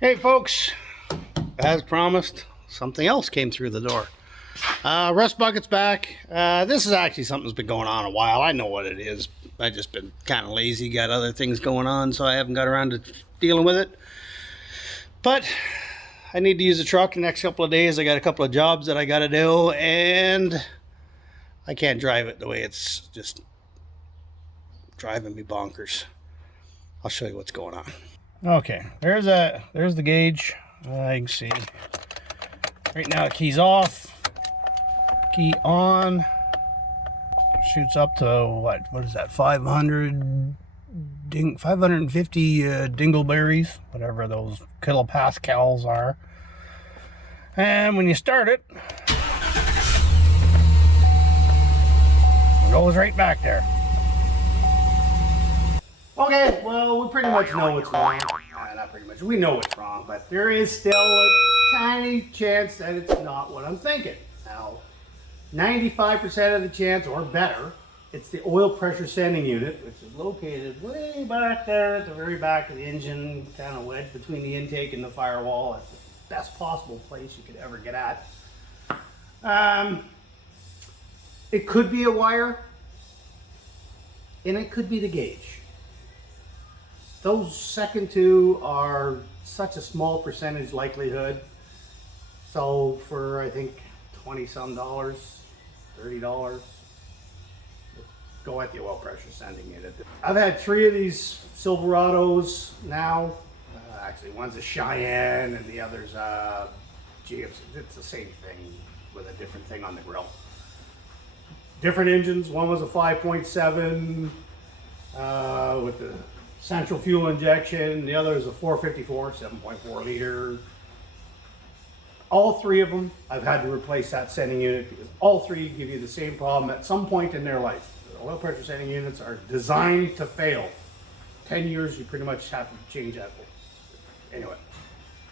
Hey folks, as promised, something else came through the door. Rust Bucket's back. This is actually something that's been going on a while. I know what it is. I've just been kind of lazy, got other things going on, so I haven't got around to dealing with it. But I need to use the truck the next couple of days. I got a couple of jobs that I got to do, and I can't drive it the way it's just driving me bonkers. I'll show you what's going on. Okay, there's the gauge. You can see right now the key's off, key on, shoots up to what is that, 550 dingleberries, whatever those kilopascals are. And when you start it, it goes right back there. Okay, well, we pretty much know what's wrong. Not pretty much, we know what's wrong, but there is still a tiny chance that it's not what I'm thinking. Now, 95% of the chance, or better, it's the oil pressure sending unit, which is located way back there at the very back of the engine, kind of wedged between the intake and the firewall at the best possible place you could ever get at. It could be a wire, and it could be the gauge. Those second two are such a small percentage likelihood. So for, I think, $20-some, $30, go at the oil pressure sending unit. I've had 3 of these Silverados now. Actually, one's a Cheyenne and the other's a GMC. It's the same thing with a different thing on the grill. Different engines. One was a 5.7 with the central fuel injection. The other is a 454, 7.4 liter. All 3 of them, I've had to replace that sending unit because all 3 give you the same problem at some point in their life. The oil pressure sending units are designed to fail. 10 years, you pretty much have to change that. Anyway,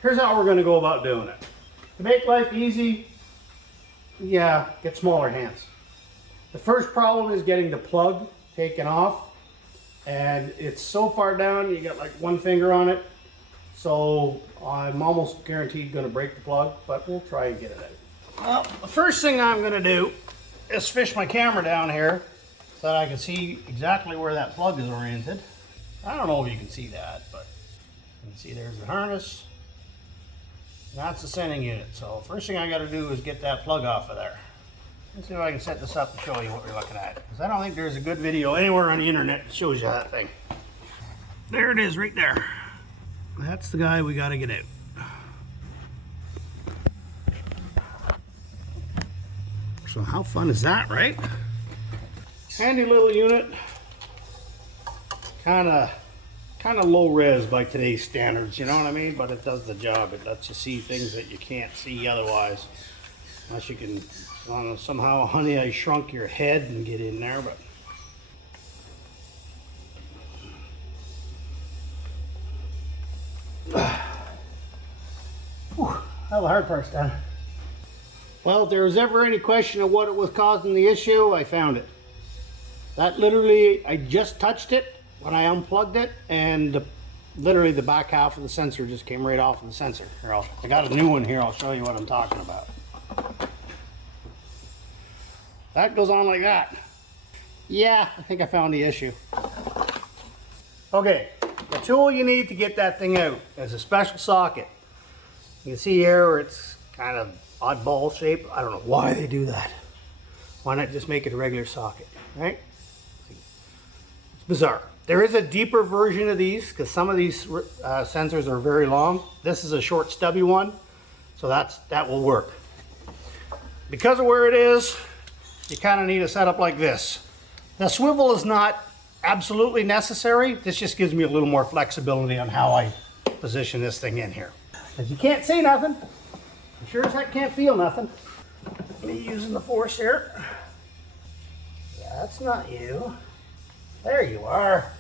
here's how we're going to go about doing it. To make life easy, yeah, get smaller hands. The first problem is getting the plug taken off. And it's so far down, you got like 1 finger on it. So I'm almost guaranteed going to break the plug, but we'll try and get it out. Well, the first thing I'm going to do is fish my camera down here so that I can see exactly where that plug is oriented. I don't know if you can see that, but you can see there's the harness. That's the sending unit. So first thing I got to do is get that plug off of there. Let's see if I can set this up to show you what we're looking at. Because I don't think there's a good video anywhere on the internet that shows you that thing. There it is right there. That's the guy we got to get out. So how fun is that, right? Handy little unit. Kind of low res by today's standards, you know what I mean? But it does the job. It lets you see things that you can't see otherwise. Unless you can somehow, honey, I shrunk your head and get in there, but. Whew, well, the hard part's done. Well, if there was ever any question of what it was causing the issue, I found it. That literally, I just touched it when I unplugged it, and literally the back half of the sensor just came right off of the sensor. Here, I got a new one here, I'll show you what I'm talking about. That goes on like that. Yeah, I think I found the issue. Okay, the tool you need to get that thing out is a special socket. You can see here where it's kind of oddball shape. I don't know why they do that. Why not just make it a regular socket, right? It's bizarre. There is a deeper version of these because some of these sensors are very long. This is a short stubby one, so that will work. Because of where it is, you kind of need a setup like this. The swivel is not absolutely necessary. This just gives me a little more flexibility on how I position this thing in here. Because you can't see nothing. You sure as heck can't feel nothing. Me using the force here. Yeah, that's not you. There you are.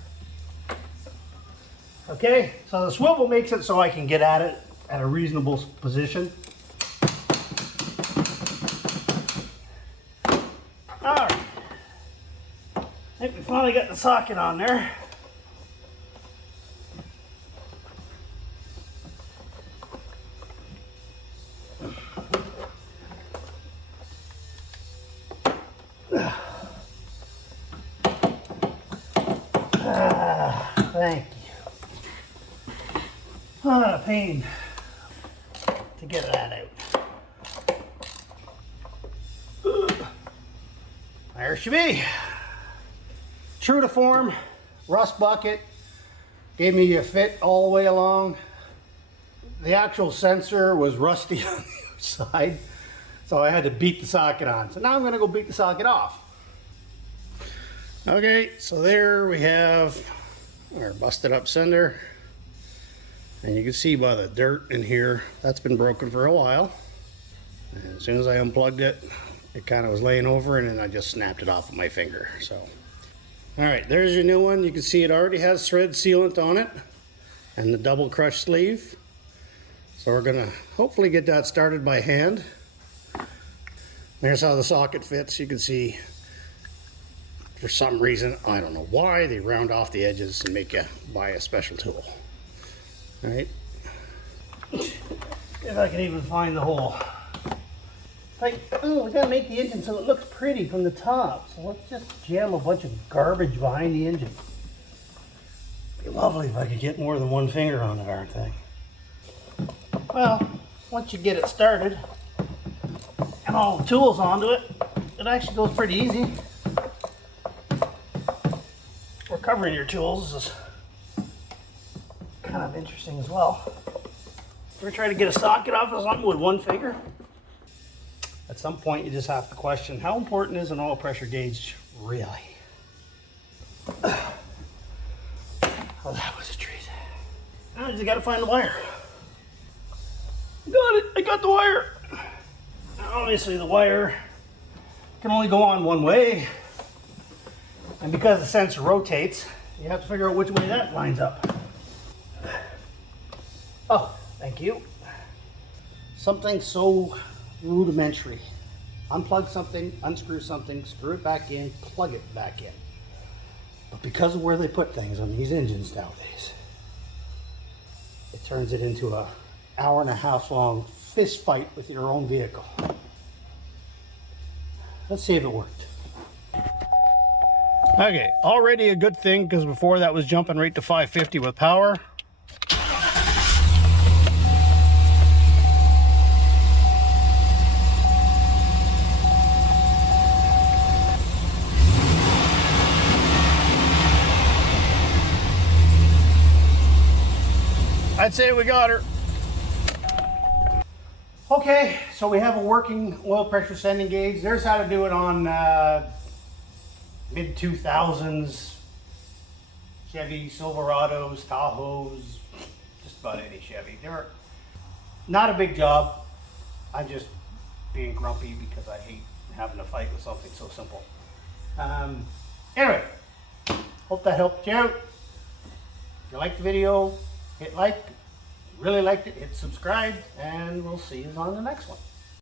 Okay, so the swivel makes it so I can get at it at a reasonable position. Alright. I think we finally got the socket on there. Thank you. What a pain to get that out. There she be. True to form, rust bucket. Gave me a fit all the way along. The actual sensor was rusty on the outside, so I had to beat the socket on. So now I'm gonna go beat the socket off. Okay, so there we have our busted up sender. And you can see by the dirt in here, that's been broken for a while. And as soon as I unplugged it, it kind of was laying over, and then I just snapped it off with my finger. So, all right, there's your new one. You can see it already has thread sealant on it and the double crush sleeve. So we're gonna hopefully get that started by hand. There's how the socket fits. You can see, for some reason, I don't know why, they round off the edges and make you buy a special tool. All right. If I can even find the hole. Like, oh, we gotta make the engine so it looks pretty from the top. So let's just jam a bunch of garbage behind the engine. It'd be lovely if I could get more than one finger on the darn thing. Well, once you get it started and all the tools onto it, it actually goes pretty easy. Recovering your tools is kind of interesting as well. Ever try to get a socket off of something with one finger? At some point you just have to question, how important is an oil pressure gauge really? Oh, that was a treat. Now I just gotta find the wire. Got it, I got the wire. Obviously the wire can only go on one way. And because the sensor rotates, you have to figure out which way that lines up. Oh, thank you. Something so rudimentary. Unplug something, unscrew something, screw it back in, plug it back in. But because of where they put things on these engines nowadays, it turns it into an hour-and-a-half long fist fight with your own vehicle. Let's see if it worked. Okay, already a good thing, because before that was jumping right to 550 with power. I'd say we got her. Okay, so we have a working oil pressure sending gauge. There's how to do it on mid-2000s Chevy, Silverados, Tahoes, just about any Chevy. They're not a big job. I'm just being grumpy because I hate having to fight with something so simple. Anyway, hope that helped you out. If you liked the video, hit like. If you really liked it, hit subscribe, and we'll see you on the next one.